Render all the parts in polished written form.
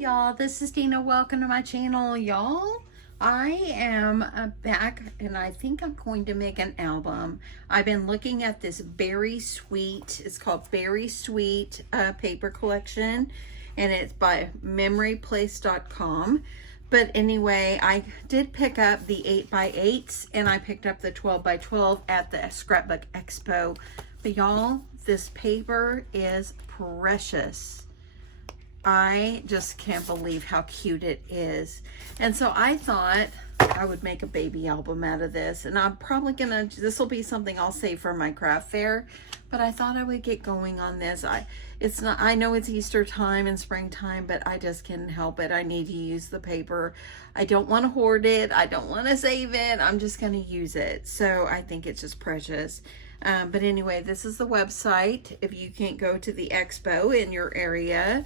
y'all, this is Dina. Welcome to my channel, y'all. I am back and I think I'm going to make an album. I've been looking at this Beary Sweet, it's called Beary Sweet paper collection, and it's by memoryplace.com. But anyway, I did pick up the 8x8s and I picked up the 12x12 at the Scrapbook Expo. But y'all, this paper is precious. I just can't believe how cute it is. And so I thought I would make a baby album out of this, and I'm probably gonna, this will be something I'll save for my craft fair, but I thought I would get going on this. I know it's Easter time and springtime, but I just can't help it. I need to use the paper. I don't want to hoard it. I don't want to save it. I'm just going to use it. So I think it's just precious. But anyway, this is the website. If you can't go to the expo in your area,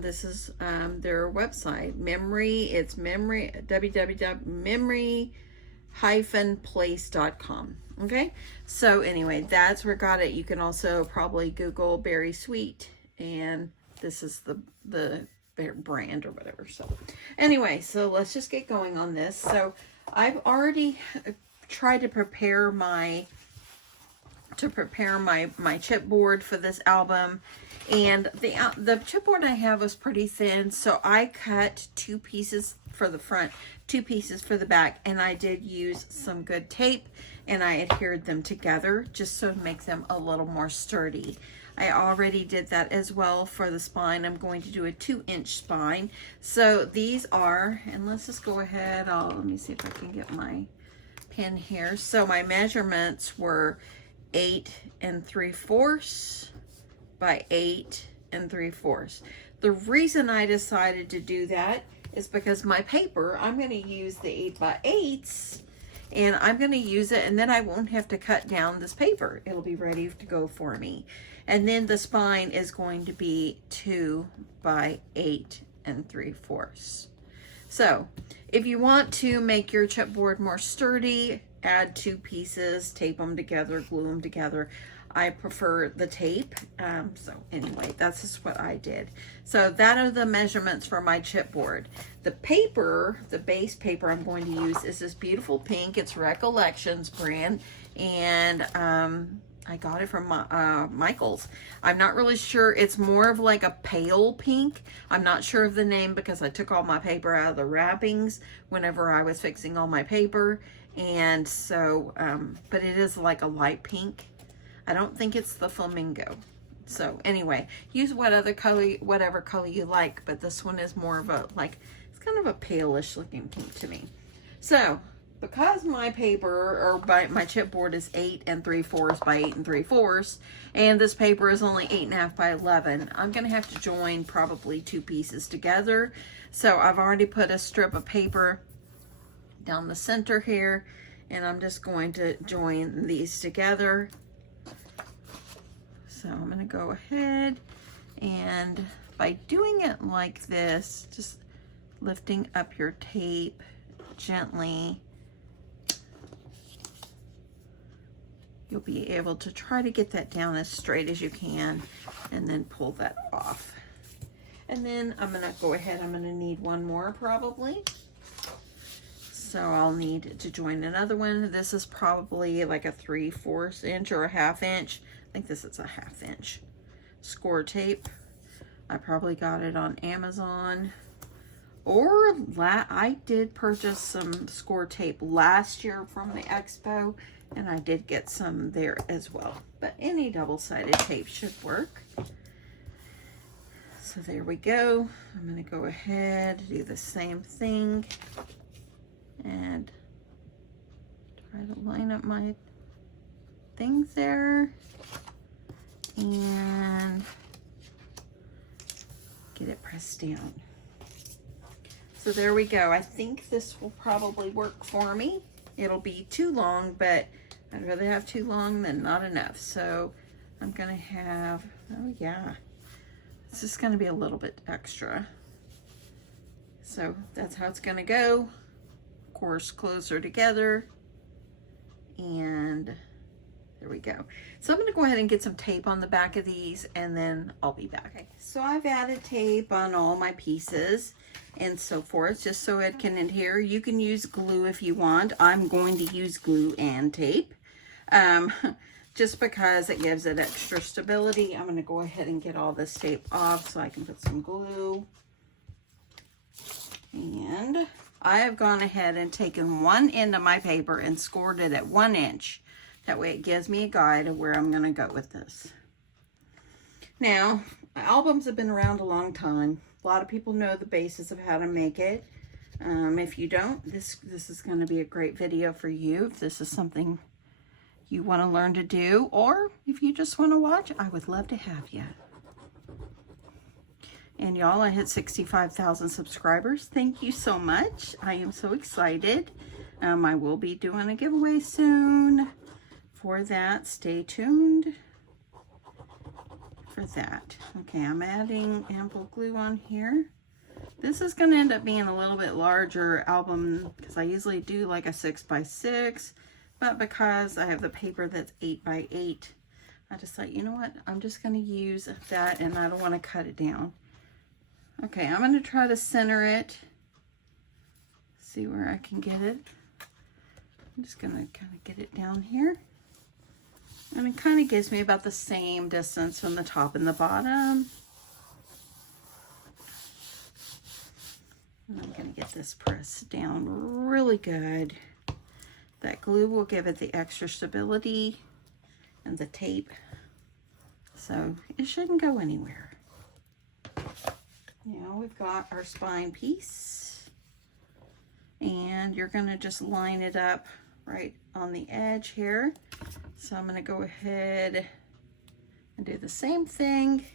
this is their website. It's www.memory-place.com. Okay, so anyway, that's where I got it. You can also probably Google Beary Sweet, and this is the brand or whatever. So anyway, so let's just get going on this. So I've already tried to prepare my chipboard for this album, and the chipboard I have was pretty thin, so I cut 2 pieces for the front, 2 pieces for the back, and I did use some good tape and I adhered them together just so it makes them a little more sturdy. I already did that as well for the spine. I'm going to do a 2-inch spine. So these are, and let's just go ahead, let me see if I can get my pen here. So my measurements were 8 3/4 by 8 3/4. The reason I decided to do that is because my paper, I'm going to use the 8x8s, and I'm going to use it, and then I won't have to cut down this paper. It'll be ready to go for me. And then the spine is going to be 2 by 8 3/4. So if you want to make your chipboard more sturdy, add 2 pieces, tape them together, glue them together. I prefer the tape. So anyway, that's just what I did. So that are the measurements for my chipboard. The paper, the base paper I'm going to use is this beautiful pink. It's Recollections brand, and I got it from Michael's. I'm not really sure. It's more of like a pale pink. I'm not sure of the name because I took all my paper out of the wrappings whenever I was fixing all my paper. And so, but it is like a light pink. I don't think it's the flamingo. So anyway, use whatever color you like, but this one is more of a, like, it's kind of a palish looking pink to me. So because my paper, or my chipboard is 8 3/4 by 8 3/4, and this paper is only 8.5 by 11, I'm gonna have to join probably 2 pieces together. So I've already put a strip of paper down the center here, and I'm just going to join these together. So I'm going to go ahead, and by doing it like this, just lifting up your tape gently, you'll be able to try to get that down as straight as you can, and then pull that off. And then I'm going to go ahead, I'm going to need one more probably. So I'll need to join another one. This is probably like a 3/4 inch or a 1/2 inch. I think this is a 1/2 inch score tape. I probably got it on Amazon, or I did purchase some score tape last year from the expo, and I did get some there as well. But any double-sided tape should work. So there we go. I'm going to go ahead, do the same thing, and try to line up my things there and get it pressed down. So there we go. I think this will probably work for me. It'll be too long, but I'd rather have too long than not enough. So I'm gonna have, oh yeah, it's just gonna be a little bit extra. So that's how it's gonna go. Of course, closer together, and there we go. So I'm going to go ahead and get some tape on the back of these, and then I'll be back. Okay, so I've added tape on all my pieces and so forth, just so it can adhere. You can use glue if you want. I'm going to use glue and tape, just because it gives it extra stability. I'm going to go ahead and get all this tape off so I can put some glue. And I have gone ahead and taken one end of my paper and scored it at 1 inch. That way it gives me a guide of where I'm going to go with this. Now, albums have been around a long time. A lot of people know the basis of how to make it. If you don't, this is going to be a great video for you. If this is something you want to learn to do, or if you just want to watch, I would love to have you. And y'all, I hit 65,000 subscribers. Thank you so much. I am so excited. I will be doing a giveaway soon. For that, stay tuned for that. Okay, I'm adding ample glue on here. This is going to end up being a little bit larger album because I usually do like a 6x6, but because I have the paper that's 8x8, I just thought, you know what, I'm just going to use that, and I don't want to cut it down. Okay, I'm going to try to center it, see where I can get it. I'm just going to kind of get it down here. And it kind of gives me about the same distance from the top and the bottom. And I'm going to get this pressed down really good. That glue will give it the extra stability, and the tape, so it shouldn't go anywhere. Now we've got our spine piece, and you're going to just line it up right on the edge here. So I'm going to go ahead and do the same thing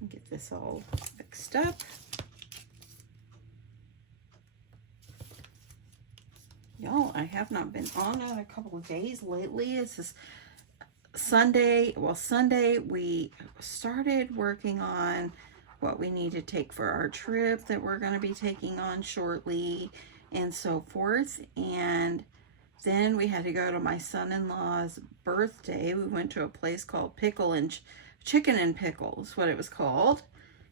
and get this all fixed up. Y'all, I have not been on in a couple of days lately. It's just Sunday. Well, Sunday we started working on what we need to take for our trip that we're going to be taking on shortly and so forth. And then we had to go to my son-in-law's birthday. We went to a place called Chicken and Pickles, what it was called.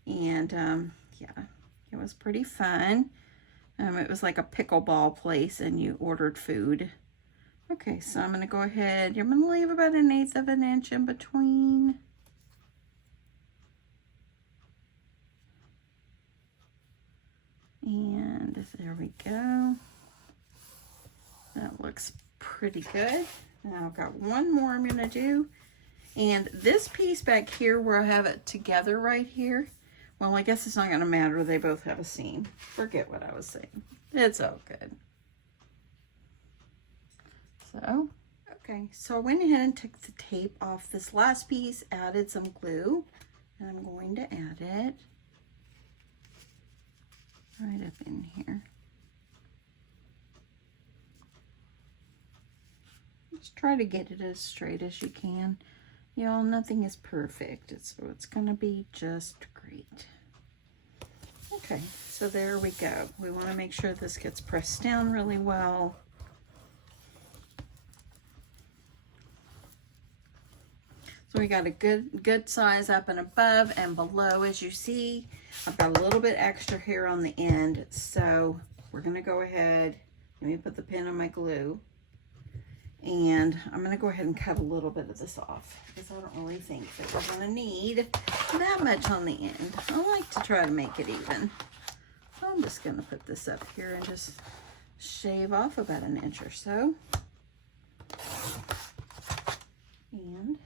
And yeah, it was pretty fun. It was like a pickleball place, and you ordered food. Okay, so I'm going to go ahead. I'm going to leave about 1/8 of an inch in between. And there we go. That looks pretty good. Now I've got one more I'm going to do. And this piece back here where I have it together right here, well, I guess it's not going to matter. They both have a seam. Forget what I was saying. It's all good. So, okay. So I went ahead and took the tape off this last piece, added some glue, and I'm going to add it right up in here. Just try to get it as straight as you can. You know, nothing is perfect, so it's going to be just great. Okay, so there we go. We want to make sure this gets pressed down really well. So we got a good size up and above and below. As you see, I've got a little bit extra here on the end, so we're going to go ahead. Let me put the pin on my glue. And I'm going to go ahead and cut a little bit of this off because I don't really think that we're going to need that much on the end. I like to try to make it even. So I'm just going to put this up here and just shave off about 1 inch or so. And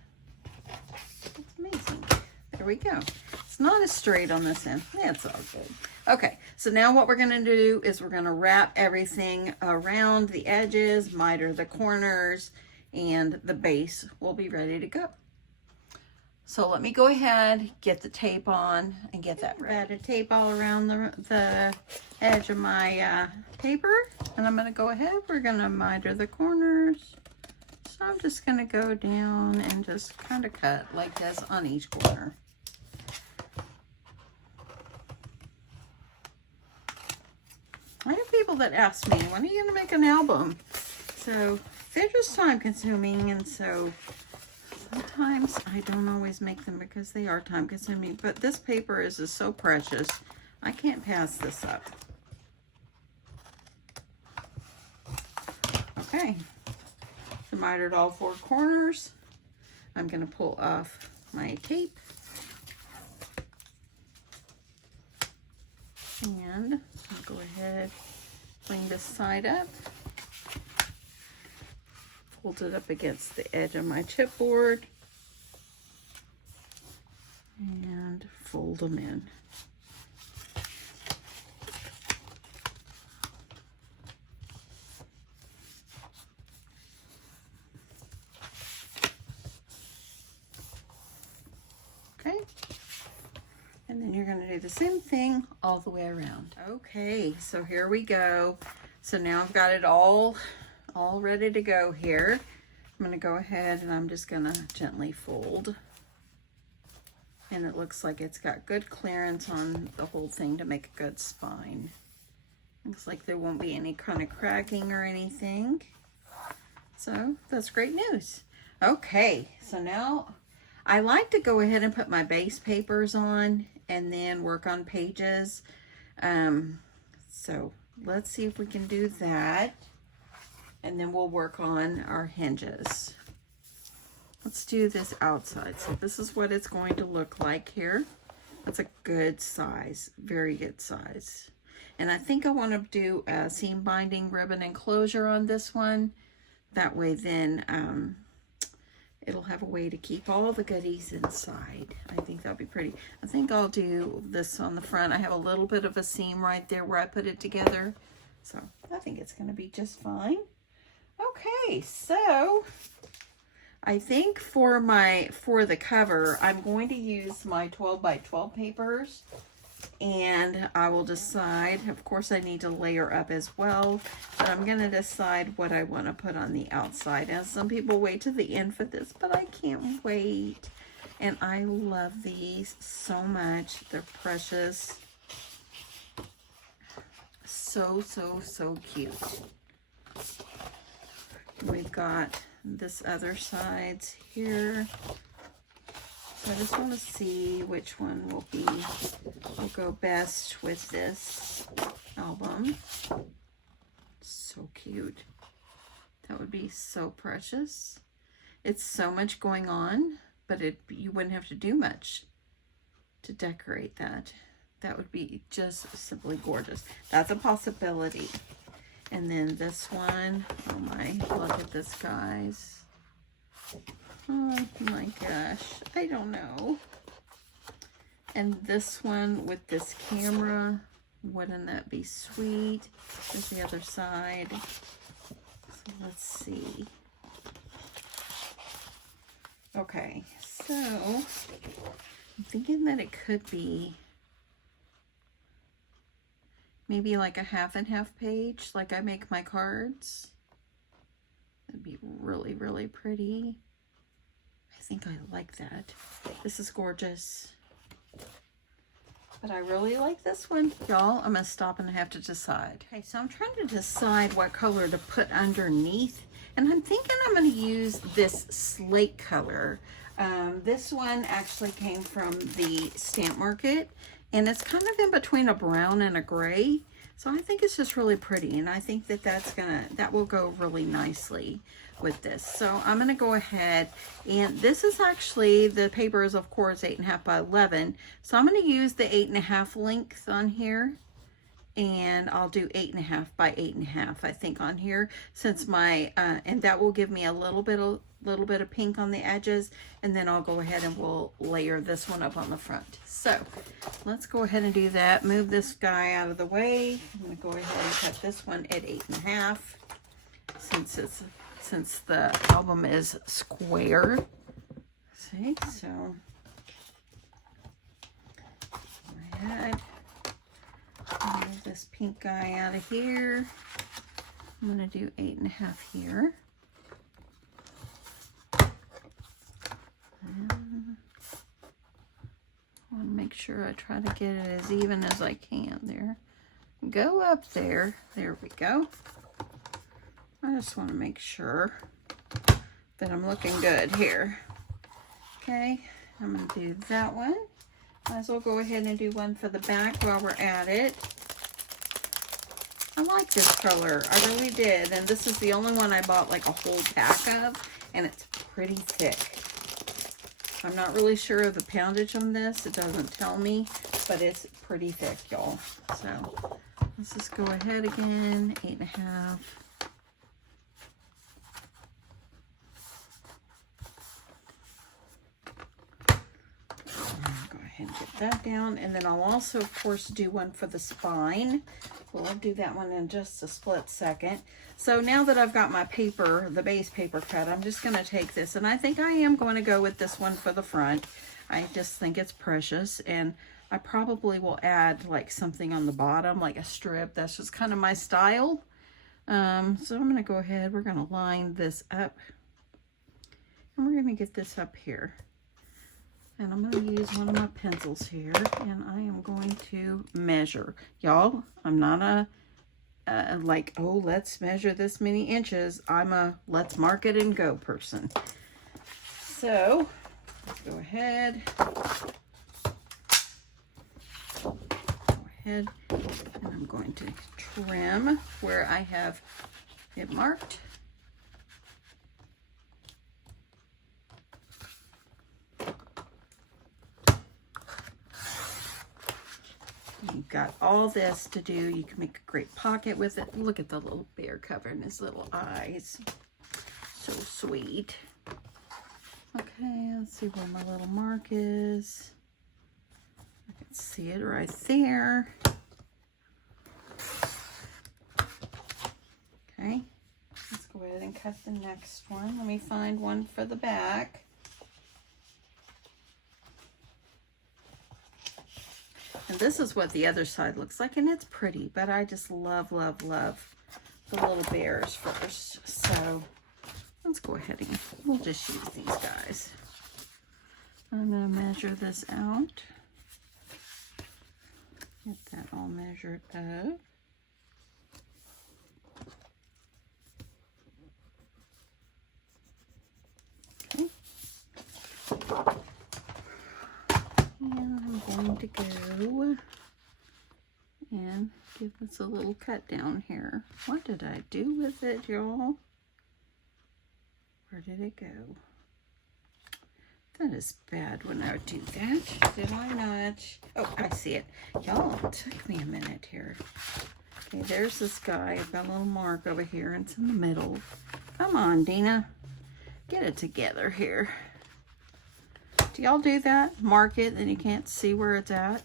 it's amazing. There we go. It's not as straight on this end. That's all good. Okay, so now what we're going to do is we're going to wrap everything around the edges, miter the corners, and the base will be ready to go. So let me go ahead, get the tape on, and get that ready. I've added tape all around the edge of my paper, and I'm going to go ahead. We're going to miter the corners. So I'm just going to go down and just kind of cut like this on each corner. I have people that ask me, when are you going to make an album? So they're just time consuming, and so sometimes sometimes I don't always make them because they are time consuming, but this paper is just so precious. I can't pass this up. Okay, so mitered all 4 corners. I'm going to pull off my tape. And I'll go ahead, bring this side up. Fold it up against the edge of my chipboard. And fold them in. Okay, and then you're going to do the same thing all the way around. Okay, so here we go. So now I've got it all ready to go here. I'm going to go ahead and I'm just going to gently fold. And it looks like it's got good clearance on the whole thing to make a good spine. Looks like there won't be any kind of cracking or anything. So that's great news. Okay, so now I like to go ahead and put my base papers on and then work on pages. So let's see if we can do that. And then we'll work on our hinges. Let's do this outside. So this is what it's going to look like here. That's a good size, very good size. And I think I want to do a seam binding ribbon enclosure on this one. That way then it'll have a way to keep all the goodies inside. I think that'll be pretty. I think I'll do this on the front. I have a little bit of a seam right there where I put it together. So I think it's going to be just fine. Okay, so I think for the cover, I'm going to use my 12 by 12 papers, and I will decide, of course I need to layer up as well, but I'm going to decide what I want to put on the outside. And some people wait to the end for this, but I can't wait. And I love these so much. They're precious. So, so, so cute. We've got this other sides here. So I just want to see which one will go best with this album. So cute. That would be so precious. It's so much going on, but you wouldn't have to do much to decorate that. That would be just simply gorgeous. That's a possibility. And then this one, oh my, look at this, guys. Oh my gosh, I don't know. And this one with this camera, wouldn't that be sweet? There's the other side. So let's see. Okay, so I'm thinking that it could be maybe like a half and half page, like I make my cards. That'd be really, really pretty. I think I like that. This is gorgeous. But I really like this one. Y'all, I'm gonna stop and I have to decide. Okay, so I'm trying to decide what color to put underneath. And I'm thinking I'm gonna use this slate color. This one actually came from the Stamp Market. And it's kind of in between a brown and a gray. So I think it's just really pretty. And I think that that will go really nicely with this. So I'm going to go ahead, and this is actually, the paper is of course 8.5 by 11. So I'm going to use the 8.5 length on here. And I'll do 8.5 by 8.5, I think, on here, since my, and that will give me a little bit of pink on the edges, and then I'll go ahead and we'll layer this one up on the front. So let's go ahead and do that. Move this guy out of the way. I'm gonna go ahead and cut this one at 8.5, since the album is square. See, so go ahead. Move this pink guy out of here. I'm going to do 8.5 here. And I want to make sure I try to get it as even as I can there. Go up there. There we go. I just want to make sure that I'm looking good here. Okay, I'm gonna do that one. Might as well go ahead and do one for the back while we're at it. I like this color, I really did. And this is the only one I bought like a whole pack of, and it's pretty thick. I'm not really sure of the poundage on this. It doesn't tell me, but it's pretty thick, y'all. So let's just go ahead again, 8.5. Go ahead and get that down. And then I'll also, of course, do one for the spine. Well, I'll do that one in just a split second. So now that I've got my paper, the base paper cut, I'm just going to take this, and I think I am going to go with this one for the front. I just think it's precious, and I probably will add like something on the bottom, like a strip. That's just kind of my style. So I'm going to go ahead, we're going to line this up, and we're going to get this up here. And I'm going to use one of my pencils here, and I am going to measure. Y'all, I'm not a like, oh, let's measure this many inches. I'm a let's mark it and go person. So let's go ahead. And I'm going to trim where I have it marked. You've got all this to do. You can make a great pocket with it. Look at the little bear covering his little eyes. So sweet. Okay, let's see where my little mark is. I can see it right there. Okay, let's go ahead and cut the next one. Let me find one for the back. And this is what the other side looks like, and it's pretty, but I just love, love, love the little bears first. So let's go ahead and we'll just use these guys. I'm going to measure this out. Get that all measured up. Okay. And I'm going to go and give this a little cut down here. What did I do with it, y'all? Where did it go? That is bad when I do that. Did I not? Oh, I see it. Y'all, it took me a minute here. Okay, there's this guy. I've got a little mark over here, and it's in the middle. Come on, Dina. Get it together here. Do y'all do that? Mark it, and you can't see where it's at?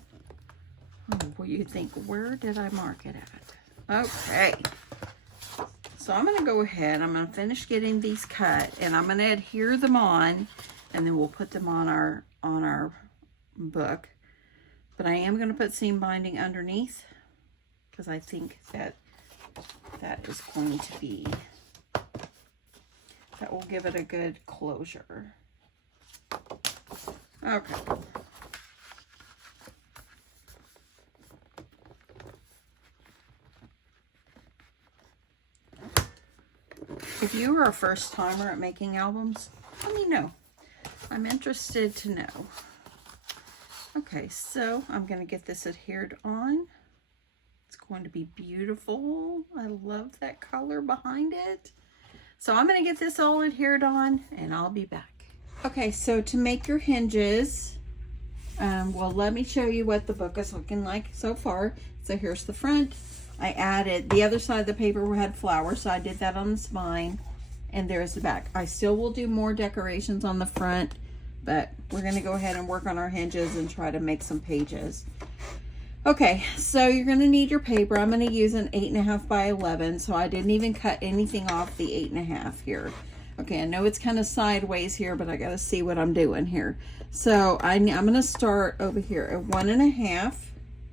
Oh, well, you think, where did I mark it at? Okay. So I'm going to go ahead. I'm going to finish getting these cut, and I'm going to adhere them on, and then we'll put them on our book. But I am going to put seam binding underneath, because I think that is going to be, that will give it a good closure. Okay. If you are a first timer at making albums, let me know. I'm interested to know. Okay, so I'm going to get this adhered on. It's going to be beautiful. I love that color behind it. So I'm going to get this all adhered on, and I'll be back. Okay, so to make your hinges, well, let me show you what the book is looking like so far. So here's the front. I added, the other side of the paper had flowers, so I did that on the spine. And there's the back. I still will do more decorations on the front, but we're going to go ahead and work on our hinges and try to make some pages. Okay, so you're going to need your paper. I'm going to use an 8.5 by 11, so I didn't even cut anything off the 8.5 here. Okay, I know it's kind of sideways here, but I got to see what I'm doing here. So I'm going to start over here at 1.5. I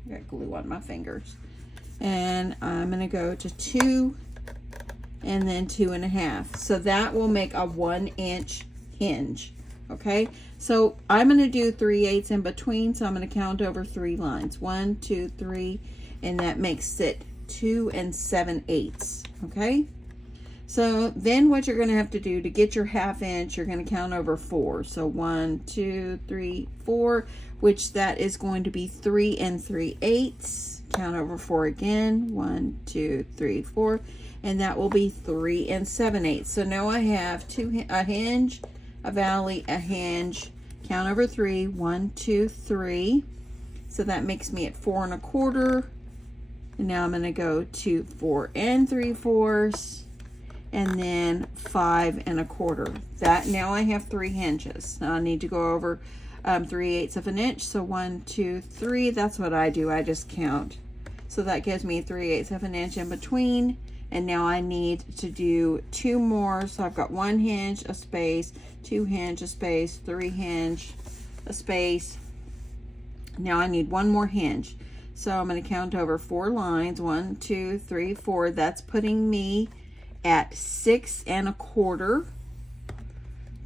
got glue on my fingers. And I'm going to go to 2 and then 2.5. So that will make a 1-inch hinge. Okay, so I'm going to do 3/8 in between. So I'm going to count over 3 lines. 1, 2, 3, and that makes it 2 7/8. Okay. So then what you're going to have to do to get your 1/2 inch, you're going to count over 4. So 1, 2, 3, 4, which that is going to be 3 3/8. Count over 4 again. 1, 2, 3, 4. And that will be 3 7/8. So now I have a hinge, a valley, a hinge. Count over 3. 1, 2, 3. So that makes me at 4 1/4. And now I'm going to go to 4 3/4. And then 5 1/4. That now I have 3 hinges. Now I need to go over 3/8 of an inch. So 1, 2, 3. That's what I do. I just count. So that gives me 3/8 of an inch in between. And now I need to do 2 more. So I've got 1 hinge, a space, 2 hinge, a space, 3 hinge, a space. Now I need 1 more hinge. So I'm going to count over 4 lines. 1, 2, 3, 4. That's putting me at 6 1/4.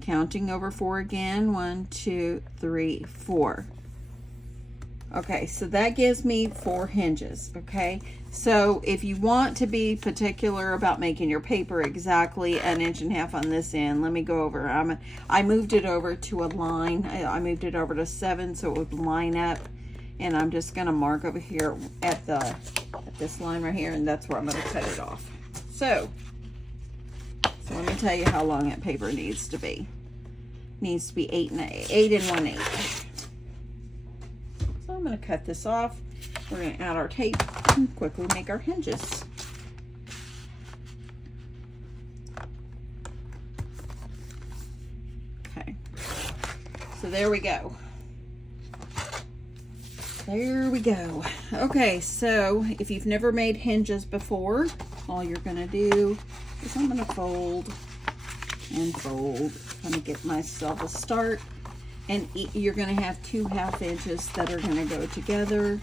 Counting over 4 again. 1, 2, 3, 4. Okay, so that gives me 4 hinges. Okay, so if you want to be particular about making your paper exactly 1.5 inches on this end, let me go over. I moved it over to a line. I moved it over to 7 so it would line up. And I'm just going to mark over here at this line right here, and that's where I'm going to cut it off. So let me tell you how long that paper needs to be. It needs to be 8 1/8. So I'm going to cut this off. We're going to add our tape and quickly make our hinges. Okay, so there we go. There we go. Okay, so if you've never made hinges before, all you're going to do is I'm going to fold and fold. I'm going to get myself a start. And you're going to have 2 1/2 inches that are going to go together.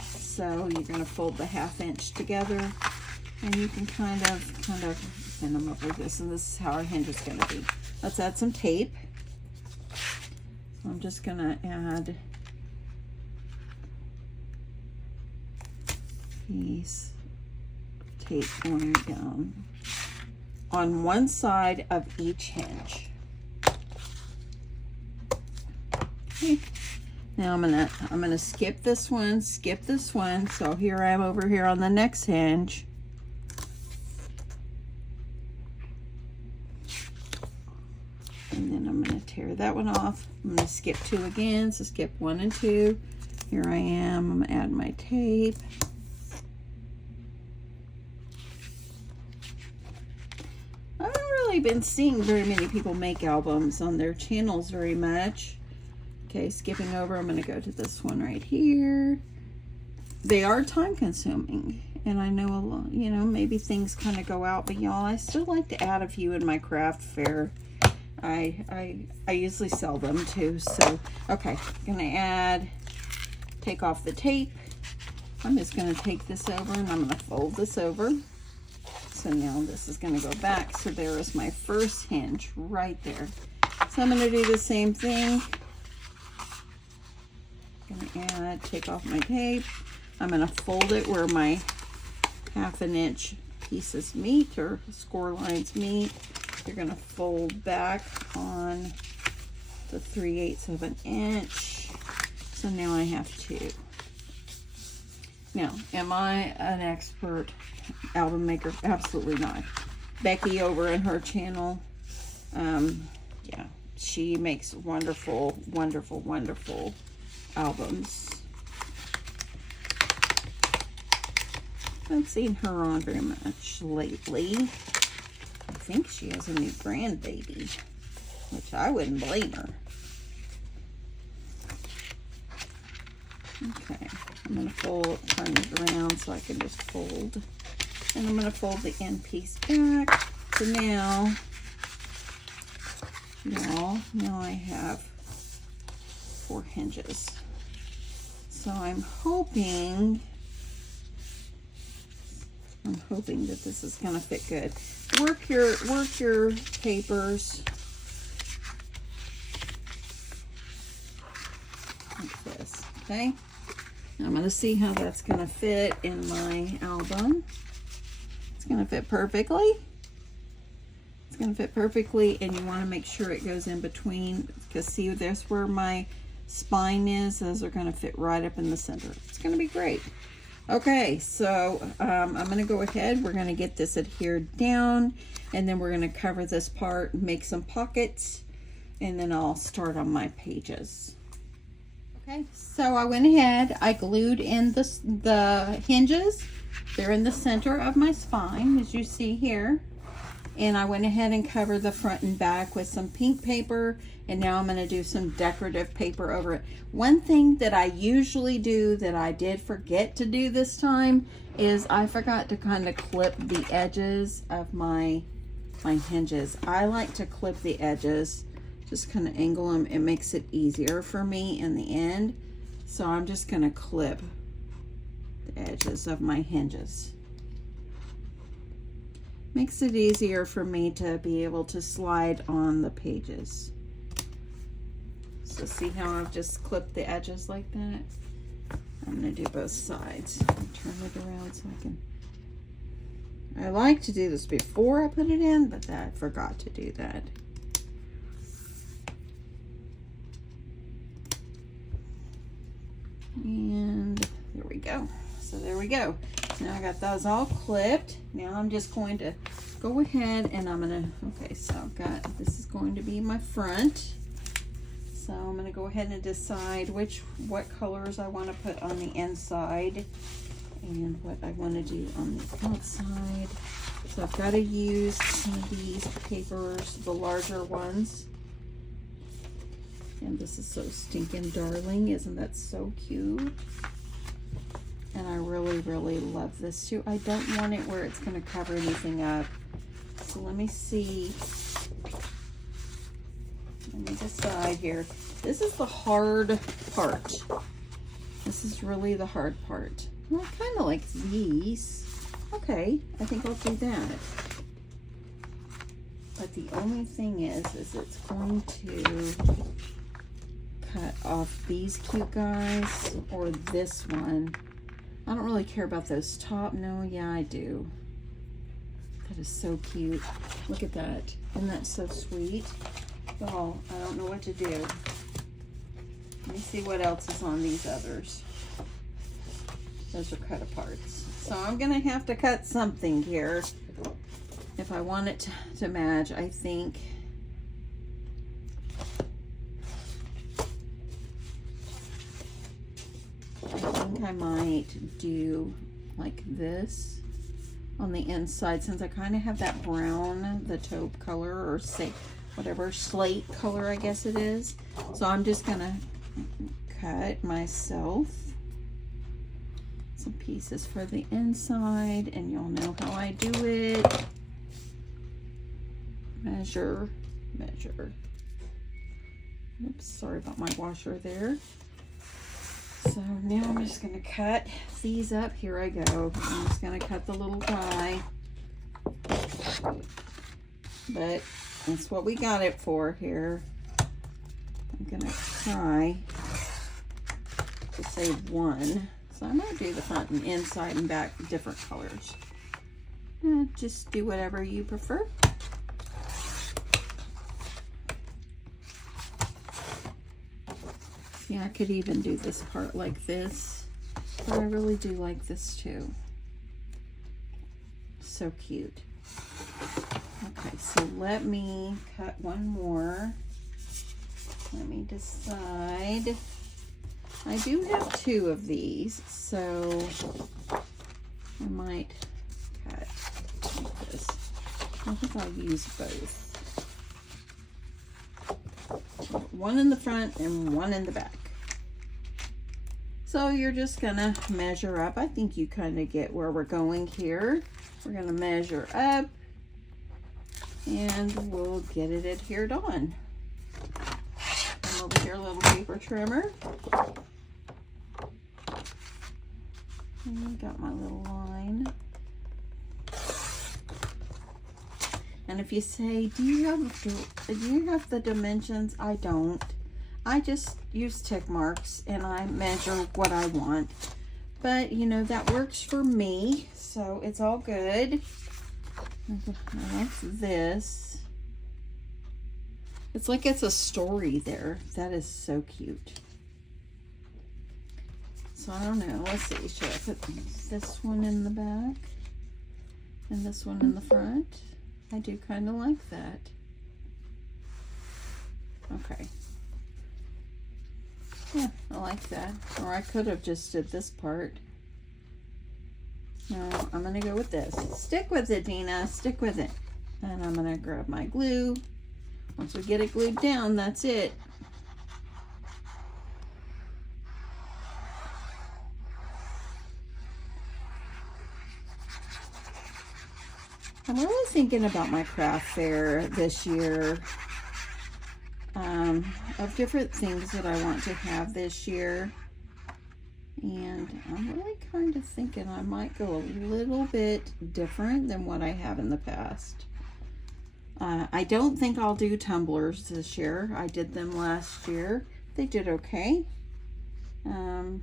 So you're going to fold the 1/2 inch together. And you can kind of send them up like this. And this is how our hinge is going to be. Let's add some tape. I'm just going to add piece of tape going down on one side of each hinge. Okay. Now I'm gonna skip this one. So here I am over here on the next hinge. And then I'm going to tear that one off. I'm going to skip 2 again. So skip 1 and 2. Here I am. I'm going to add my tape. I haven't really been seeing very many people make albums on their channels very much. Okay, skipping over, I'm going to go to this one right here. They are time consuming. And I know a lot, you know, maybe things kind of go out. But y'all, I still like to add a few in my craft fair. I usually sell them too. So, okay, I'm going to take off the tape. I'm just going to take this over and I'm going to fold this over. So now this is going to go back. So there is my first hinge right there. So I'm going to do the same thing. I'm going to take off my tape. I'm going to fold it where my 1/2 inch pieces meet or score lines meet. You're going to fold back on the 3/8 of an inch. So now I have 2. Now, am I an expert album maker? Absolutely not. Becky over in her channel, yeah, she makes wonderful, wonderful, wonderful albums. I haven't seen her on very much lately. I think she has a new grandbaby, which I wouldn't blame her. Okay, I'm going to turn it around so I can just fold. And I'm going to fold the end piece back. So now, now I have 4 hinges. So I'm hoping that this is going to fit good. Work your papers like this, okay? I'm going to see how that's going to fit in my album. It's gonna fit perfectly. It's gonna fit perfectly, and you wanna make sure it goes in between, because see, there's where my spine is. Those are gonna fit right up in the center. It's gonna be great. Okay, so I'm gonna go ahead, we're gonna get this adhered down, and then we're gonna cover this part, make some pockets, and then I'll start on my pages. Okay, so I went ahead, I glued in the hinges. They're in the center of my spine, as you see here. And I went ahead and covered the front and back with some pink paper, and now I'm going to do some decorative paper over it. One thing that I usually do that I did forget to do this time is I forgot to kind of clip the edges of my hinges. I like to clip the edges, just kind of angle them. It makes it easier for me in the end. So I'm just going to clip the edges of my hinges. Makes it easier for me to be able to slide on the pages. So see how I've just clipped the edges like that? I'm gonna do both sides. Turn it around so I can. I like to do this before I put it in, but I forgot to do that. And there we go. So there we go. Now I got those all clipped. Now I'm just going to go ahead and I'm gonna, okay, so I've got, this is going to be my front. So I'm gonna go ahead and decide what colors I want to put on the inside and what I want to do on the outside. So I've got to use some of these papers, the larger ones. And this is so stinking darling. Isn't that so cute? And I really, really love this too. I don't want it where it's going to cover anything up. So let me see. Let me decide here. This is the hard part. This is really the hard part. Well, I kind of like these. Okay, I think I'll do that. But the only thing is it's going to cut off these cute guys or this one. I don't really care about those top. No, yeah, I do. That is so cute. Look at that. Isn't that so sweet? Oh, I don't know what to do. Let me see what else is on these others. Those are cut aparts. So I'm going to have to cut something here if I want it to match, I think. I might do like this on the inside, since I kind of have that brown, the taupe color, or say whatever slate color I guess it is. So I'm just gonna cut myself some pieces for the inside, and you'll know how I do it. Measure. Oops, sorry about my washer there. So now I'm just going to cut these up. Here I go. I'm just going to cut the little guy. But that's what we got it for here. I'm going to try to save one. So I'm going to do the front and inside and back different colors. Just do whatever you prefer. Yeah, I could even do this part like this, but I really do like this too. So cute. Okay, so let me cut one more. Let me decide. I do have two of these, so I might cut like this. I think I'll use both. One in the front and one in the back. So you're just gonna measure up. I think you kind of get where we're going here. We're gonna measure up and we'll get it adhered on. And over here, a little paper trimmer. And got my little line. And if you say, do you have the dimensions? I don't. I just use tick marks and I measure what I want. But you know, that works for me, so it's all good. I like this. It's like it's a story there. That is so cute. So I don't know. Let's see. Should I put this one in the back and this one in the front? I do kind of like that. Okay. Yeah, I like that. Or I could have just did this part. No, I'm going to go with this. Stick with it, Dina. Stick with it. And I'm going to grab my glue. Once we get it glued down, that's it. I'm really thinking about my craft fair this year, of different things that I want to have this year. And I'm really kind of thinking I might go a little bit different than what I have in the past. I don't think I'll do tumblers this year. I did them last year. They did okay. But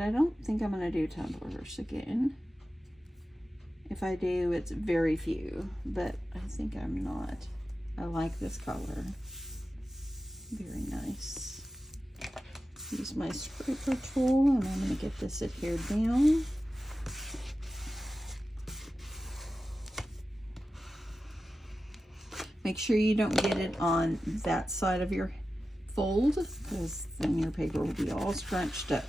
I don't think I'm going to do tumblers again. If I do, it's very few, but I think I'm not. I like this color. Very nice. Use my scraper tool, and I'm going to get this adhered down. Make sure you don't get it on that side of your fold, because then your paper will be all scrunched up.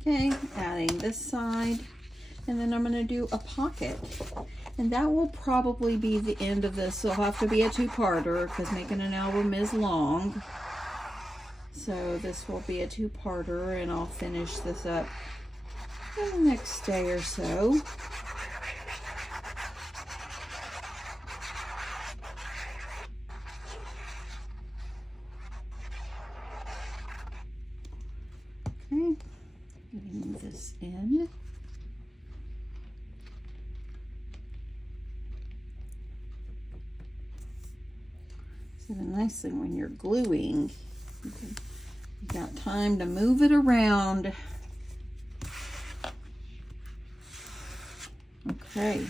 Okay, adding this side. And then I'm going to do a pocket, and that will probably be the end of this. It'll have to be a two-parter because making an album is long. So this will be a two-parter, and I'll finish this up in the next day or so. Okay, getting this in. So the nice thing when you're gluing, you got time to move it around. Okay.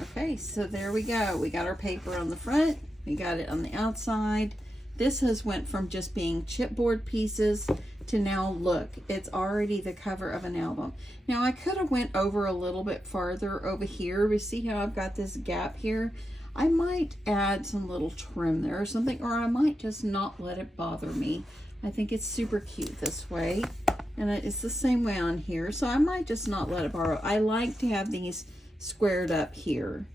Okay, so there we go. We got our paper on the front. We got it on the outside. This has went from just being chipboard pieces to now look, it's already the cover of an album. Now I could have went over a little bit farther over here, but see how I've got this gap here? I might add some little trim there or something, or I might just not let it bother me. I think it's super cute this way, and it's the same way on here, so I might just not let it borrow. I like to have these squared up here,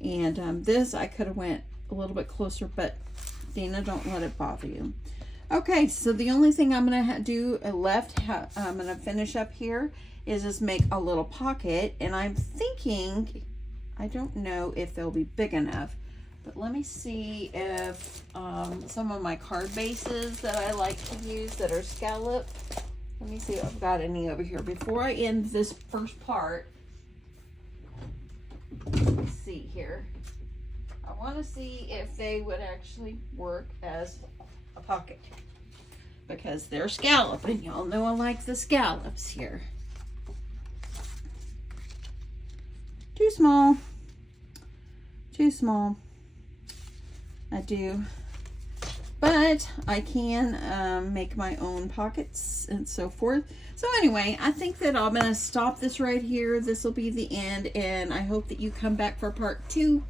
and this I could have went a little bit closer, but Dana, don't let it bother you. Okay, so the only thing I'm going to do left, I'm going to finish up here, is just make a little pocket. And I'm thinking, I don't know if they'll be big enough, but let me see if some of my card bases that I like to use that are scalloped, let me see if I've got any over here. Before I end this first part, let's see here. I want to see if they would actually work as a pocket, because they're scallop, and y'all know I like the scallops here. Too small. Too small. I do. But I can make my own pockets and so forth. So anyway, I think that I'm going to stop this right here. This will be the end, and I hope that you come back for part 2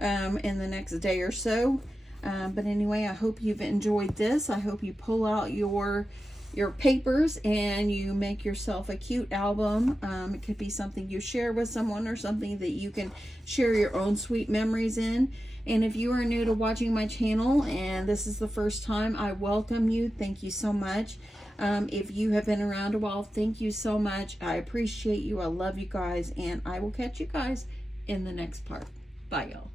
in the next day or so. But anyway, I hope you've enjoyed this. I hope you pull out your papers and you make yourself a cute album. It could be something you share with someone, or something that you can share your own sweet memories in. And if you are new to watching my channel and this is the first time, I welcome you. Thank you so much. If you have been around a while, thank you so much. I appreciate you. I love you guys, and I will catch you guys in the next part. Bye, y'all.